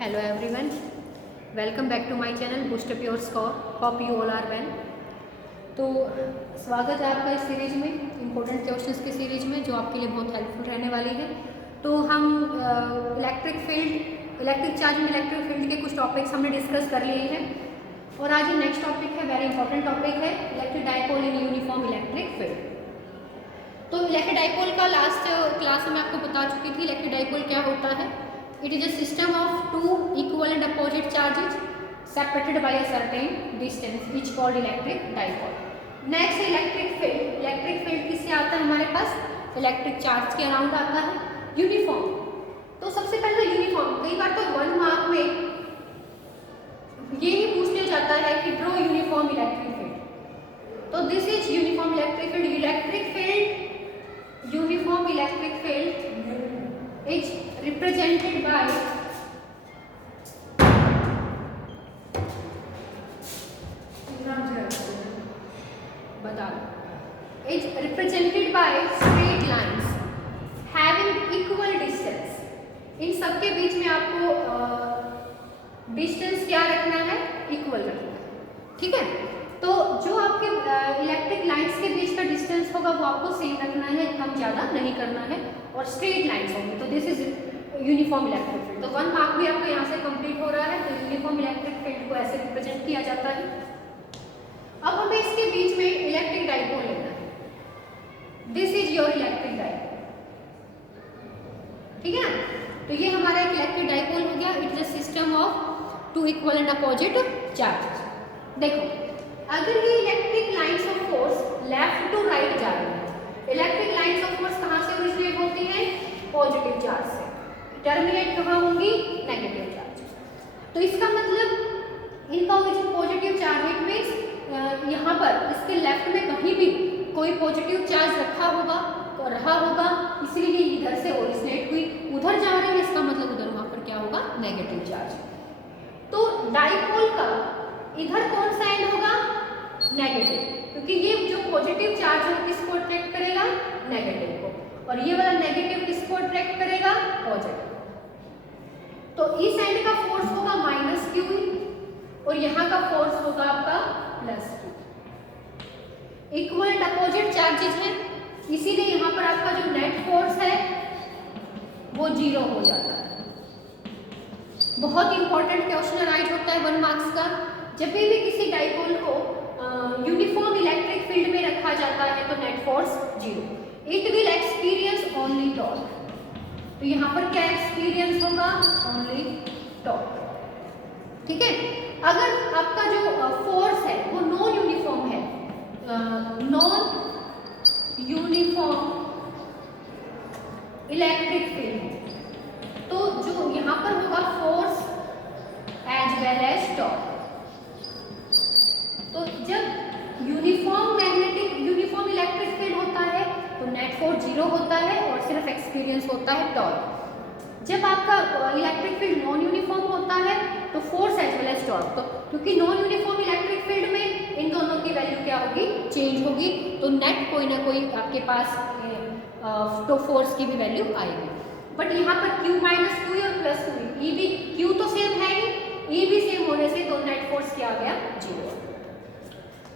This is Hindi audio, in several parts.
Hello everyone, welcome back to my channel Boost Up Your Score. Hope you all are well. तो स्वागत है आपका इस सीरीज में, इम्पोर्टेंट क्वेश्चंस की सीरीज में, जो आपके लिए बहुत हेल्पफुल रहने वाली है। तो हम electric charge and electric field के कुछ टॉपिक्स हमने डिस्कस कर लिए हैं और आज नेक्स्ट टॉपिक है, वेरी इंपॉर्टेंट टॉपिक है, electric dipole in uniform electric field. तो इलेक्ट्रिक डाइपोल का लास्ट क्लास में आपको बता चुकी थी इलेक्ट्रिक डाइपोल क्या होता है। It is a system of two equal and opposite charges separated by a certain distance, which called electric dipole. Next electric field. Electric field किससे आता है हमारे पास? इलेक्ट्रिक चार्ज के अराउंड आता है, यूनिफॉर्म। तो सबसे पहले यूनिफॉर्म, कई बार तो 1 मार्क में ये ही पूछ लिया जाता है कि ड्रॉ यूनिफॉर्म इलेक्ट्रिक फील्ड। तो this is uniform electric field. Uniform electric field is represented by is represented by straight lines having equal distance। इन सब के बीच में आपको डिस्टेंस क्या रखना है? इक्वल रखना है, ठीक है। तो जो आपके इलेक्ट्रिक लाइंस के बीच का डिस्टेंस होगा वो आपको सेम रखना है, कम ज़्यादा नहीं करना है, और स्ट्रेट लाइंस होंगी। तो this is uniform electric field. तो 1 मार्क भी आपको यहाँ से कंप्लीट हो रहा है। तो यूनिफॉर्म इलेक्ट्रिक फील्ड को ऐसे रिप्रेजेंट किया जाता है। अब हमें इसके बीच में इलेक्ट्रिक डाइपोल लेना है। This is your electric dipole, ठीक है ना। तो ये हमारा एक इलेक्ट्रिक डाइपोल हो गया। It is a system of two equal and opposite charges. देखो, अगर ये electric lines of force left to right जा रही है, इलेक्ट्रिक लाइंस ऑफ फोर्स कहाँ से ओरिजिनेट होती है? पॉजिटिव चार्ज से। टर्मिनेट कहाँ होंगी? Negative charge. तो इसका मतलब इनका origin positive charge, it means यहाँ पर इसके लेफ्ट में कहीं भी कोई पॉजिटिव चार्ज रहा होगा, इसलिए इधर से ओरिजिनेट हुई, उधर जा रही है, इसका मतलब उधर वहाँ पर क्या होगा? Negative charge. तो डाइपोल का इधर कौन सा एंड होगा? नेगेटिव, क्योंकि ये जो पॉजिटिव चार्ज है किसको अट्रैक्ट करेगा? नेगेटिव को, और ये वाला नेगेटिव किसको अट्रैक्ट करेगा? पॉजिटिव। तो इस एंड का फोर्स होगा -q और यहाँ का फोर्स होगा आपका +q। Equal and opposite charges हैं, इसीलिए यहाँ पर आपका जो नेट फोर्स है वो 0 हो जाता है। बहुत इंपॉर्टेंट क्वेश्चन राइट होता है 1 मार्क्स का। जब भी किसी डाइपोल को यूनिफॉर्म इलेक्ट्रिक फील्ड में रखा जाता है तो net force 0। It will experience only torque. तो यहाँ पर क्या एक्सपीरियंस होगा? ओनली टॉर्क, ठीक है। अगर आपका जो फोर्स है वो नॉन यूनिफॉर्म है, नॉन यूनिफॉर्म इलेक्ट्रिक फील्ड है, तो जो यहाँ पर होगा force as well as torque. तो जब यूनिफॉर्म यूनिफॉर्म इलेक्ट्रिक फील्ड होता है तो नेट फोर्स 0 होता है और सिर्फ एक्सपीरियंस होता है टॉर्क। जब आपका इलेक्ट्रिक फील्ड नॉन यूनिफॉर्म होता है तो force as well as torque. तो क्योंकि नॉन यूनिफॉर्म इलेक्ट्रिक फील्ड में इन दोनों की वैल्यू क्या होगी? चेंज होगी। तो नेट कोई ना कोई आपके पास तो फोर्स की भी वैल्यू आएगी। बट यहाँ पर Q -2 और +2, ई भी Q तो सेम है ही, ई भी सेम होने से तो नेट फोर्स क्या आ गया? 0।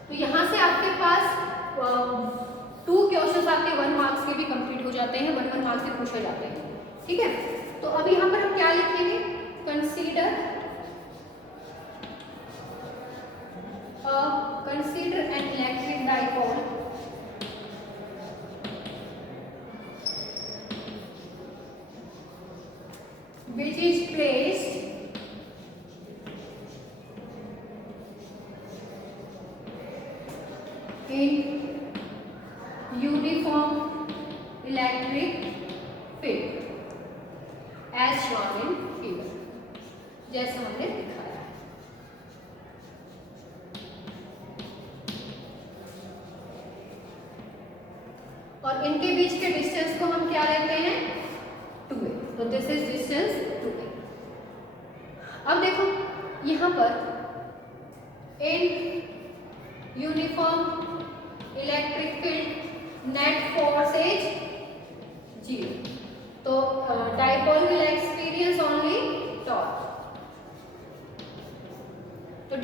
तो यहाँ से आपके पास 2 क्वेश्चंस आपके 1 मार्क्स के भी कंप्लीट हो जाते हैं, 1 मार्क्स से पूछे जाते हैं, ठीक है। तो अब यहाँ पर हम क्या लिखेंगे? Consider an electric dipole which is placed in uniform electric field as shown in figure, जैसा हमने दिखाया है। और इनके बीच के डिस्टेंस को हम क्या लेते हैं? 2a। तो दिस इज डिस्टेंस 2a। अब देखो यहाँ पर in uniform electric field net force is 0। तो dipole will experience only torque.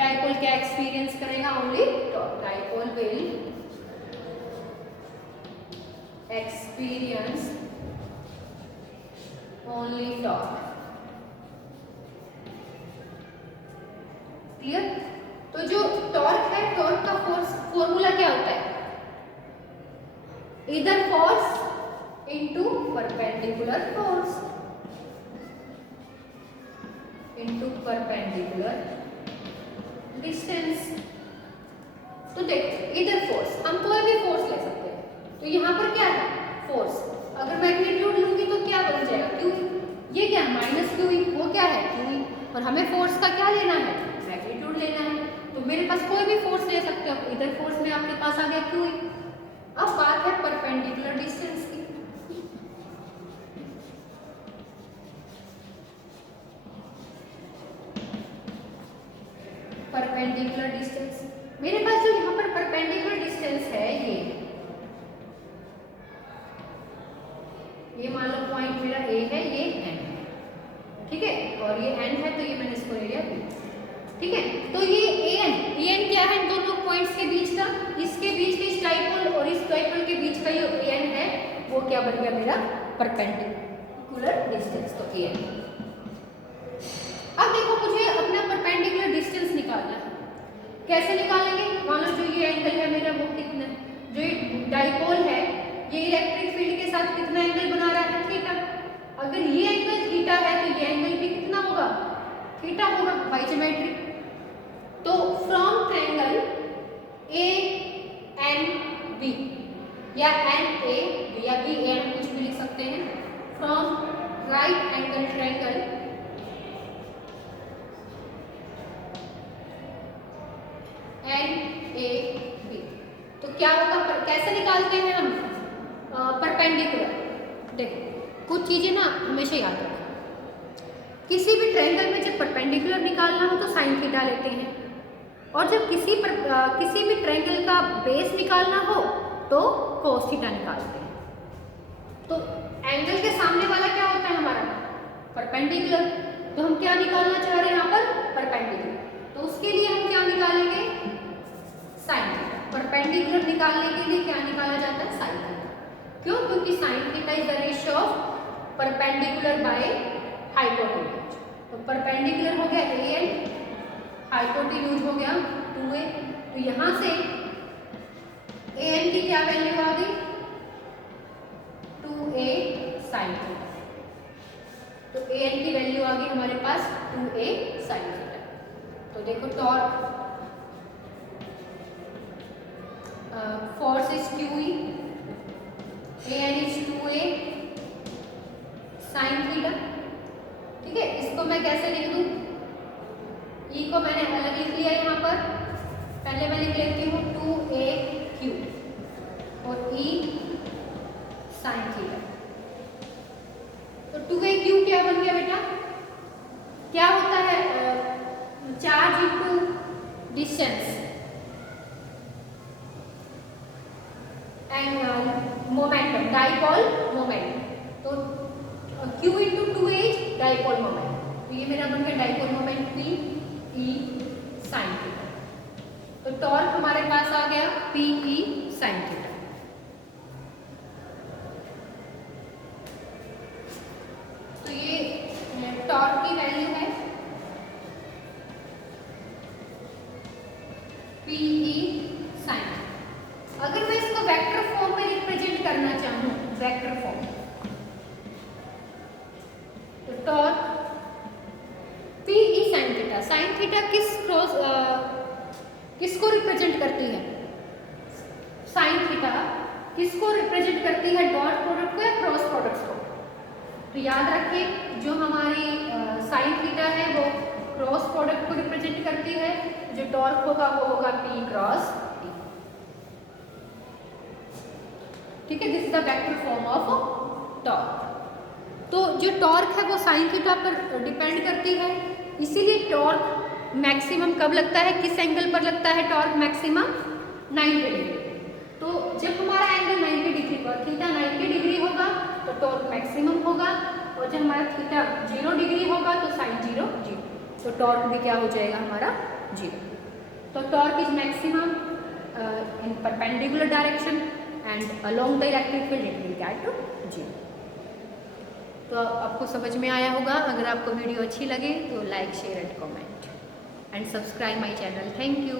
Dipole क्या एक्सपीरियंस करेगा? Only torque. Dipole will experience only torque. Clear? तो जो टॉर्क है, टॉर्क का फोर्स फॉर्मूला क्या होता है? इधर force into perpendicular force into perpendicular distance. तो देखो इधर फोर्स, हम कोई भी फोर्स ले सकते हैं। तो यहाँ पर क्या है? फोर्स। अगर मैग्नीट्यूड लूंगी तो क्या बन जाएगा? क्यू। ये क्या है? Minus Q. वो क्या है? क्यू। और हमें फोर्स का क्या लेना है? मैग्नीट्यूड लेना है। तो मेरे पास कोई भी फोर्स ले सकते हो। इधर फोर्स में आपके पास आ गया क्यू। अब बात है परपेंडिकुलर डिस्टेंस की। परपेंडिकुलर डिस्टेंस, मेरे पास जो यहाँ पर परपेंडिकुलर डिस्टेंस है ये मान लो पॉइंट मेरा ए है, ये एन है, ठीक है, और ये एन है तो ये मैंने इसको ले लिया बी, ठीक है। तो ये एन क्या है? इन दोनों पॉइंट्स के बीच का, इसके बीच के इस डाइपोल और इस डाइपोल के बीच का ये एन है, वो क्या बन गया मेरा? Perpendicular distance. तो एन। अब देखो मुझे अपना परपेंडिकुलर डिस्टेंस निकालना है। कैसे निकालेंगे? मान लो जो ये एंगल है मेरा, वो कितना, जो ये डाइपोल है ये इलेक्ट्रिक फील्ड के साथ कितना एंगल बना रहा है? थीटा। अगर ये एंगल थीटा है तो ये एंगल भी कितना होगा? थीटा होगा बाय ज्योमेट्री। तो from triangle A N B या एन ए बी या बी एन कुछ भी लिख सकते हैं, from right angle triangle N A B, तो क्या होगा? कैसे निकालते हैं हम परपेंडिकुलर? देखो कुछ चीजें ना हमेशा याद रखो। किसी भी ट्रायंगल में जब परपेंडिकुलर निकालना हो तो साइन थीटा लेते हैं, और जब किसी भी ट्रायंगल का बेस निकालना हो तो कोस थीटा निकालते हैं। तो एंगल के सामने वाला क्या होता है हमारा? परपेंडिकुलर। तो हम क्या निकालना चाह रहे हैं यहाँ पर? परपेंडिकुलर। तो उसके लिए हम क्या निकालेंगे? Sine theta. परपेंडिकुलर निकालने के लिए क्या निकाला जाता है? Sine theta. क्यों? क्योंकि sine theta is the ratio of perpendicular by hypotenuse. तो परपेंडिकुलर हो गया ए एन, हाइपोटेन्यूज हो गया 2a। तो यहाँ से ए एन की क्या वैल्यू आ गई? 2a sine theta. तो ए एन की वैल्यू आ गई हमारे पास 2a साइन थीटा। तो देखो torque, force is QE, AN is 2a sine theta, ठीक है। इसको मैं कैसे लिख दूं? E को मैंने अलग लिख लिया यहाँ पर, पहले मैं लिख लेती हूँ 2AQ और E साइन थीटा। तो 2AQ क्या बन गया बेटा? क्या होता है? Charge into distance and momentum, dipole moment. तो Q into 2a dipole moment. तो ये मेरा बन गया dipole moment P E sine theta. तो टॉर्क हमारे पास आ गया P E साइन थीटा। तो ये टॉर्क की वैल्यू है P E साइन। अगर मैं इसको वेक्टर फॉर्म में रिप्रेजेंट करना चाहूँ, वेक्टर फॉर्म, तो torque P E sine theta. Sine theta किसको रिप्रेजेंट करती है? साइन थीटा किसको रिप्रेजेंट करती है? डॉट प्रोडक्ट को या क्रॉस प्रोडक्ट को? तो याद रखिए जो हमारी साइन थीटा है वो क्रॉस प्रोडक्ट को रिप्रेजेंट करती है, जो टॉर्क होगा वो होगा P क्रॉस T, ठीक है। This is the vector form of torque. तो जो टॉर्क है वो साइन थीटा पर डिपेंड करती है, इसीलिए टॉर्क मैक्सिमम कब लगता है? किस एंगल पर लगता है टॉर्क मैक्सिमम? 90 डिग्री। तो जब हमारा एंगल 90 डिग्री पर, थीटा 90 डिग्री होगा तो टॉर्क मैक्सिमम होगा, और जब हमारा थीटा 0 डिग्री होगा तो साइन 0 0। तो टॉर्क भी क्या हो जाएगा हमारा? 0। तो torque is maximum in perpendicular direction and along the electric field it will get to 0। तो आपको समझ में आया होगा। अगर आपको वीडियो अच्छी लगे तो like share and comment and subscribe my channel. Thank you.